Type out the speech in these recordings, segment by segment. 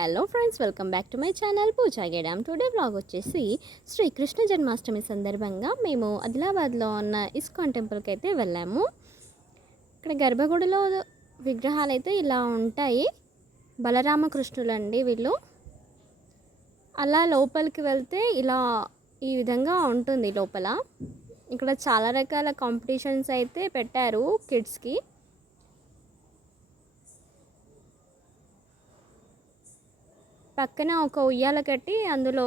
Hello friends, welcome back to my channel Pooja Gedam. Today vlog వచ్చేసి శ్రీకృష్ణ జన్మాష్టమి సందర్భంగా మేము ఆదిలాబాద్లో ఉన్న ఇస్కాన్ టెంపుల్కి అయితే వెళ్ళాము. ఇక్కడ గర్భగుడిలో విగ్రహాలు అయితే ఇలా ఉంటాయి. బలరామకృష్ణులు అండి వీళ్ళు. అలా లోపలికి వెళ్తే ఇలా ఈ విధంగా ఉంటుంది లోపల. ఇక్కడ చాలా రకాల కాంపిటీషన్స్ అయితే పెట్టారు కిడ్స్కి. పక్కన ఒక ఉయ్యాల కట్టి అందులో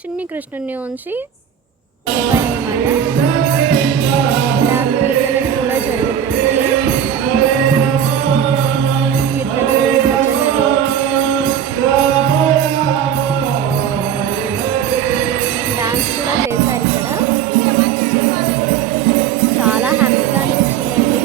చిన్ని కృష్ణుని ఉంచి కూడా జరుగుతుంది. డాన్స్ కూడా చేశారు ఇక్కడ. చాలా హ్యాపీగా అనిపించింది.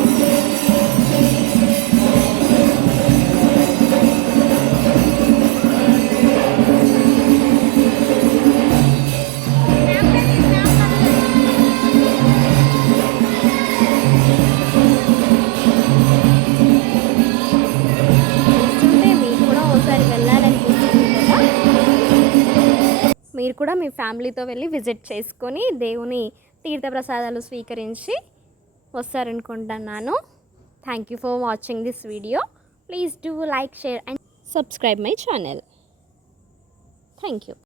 మీరు కూడా మీ ఫ్యామిలీతో వెళ్ళి విజిట్ చేసుకొని దేవుని తీర్థప్రసాదాలు స్వీకరించి వస్తారనుకుంటున్నాను. Thank you for watching this video. Please do like, share and subscribe my channel. Thank you.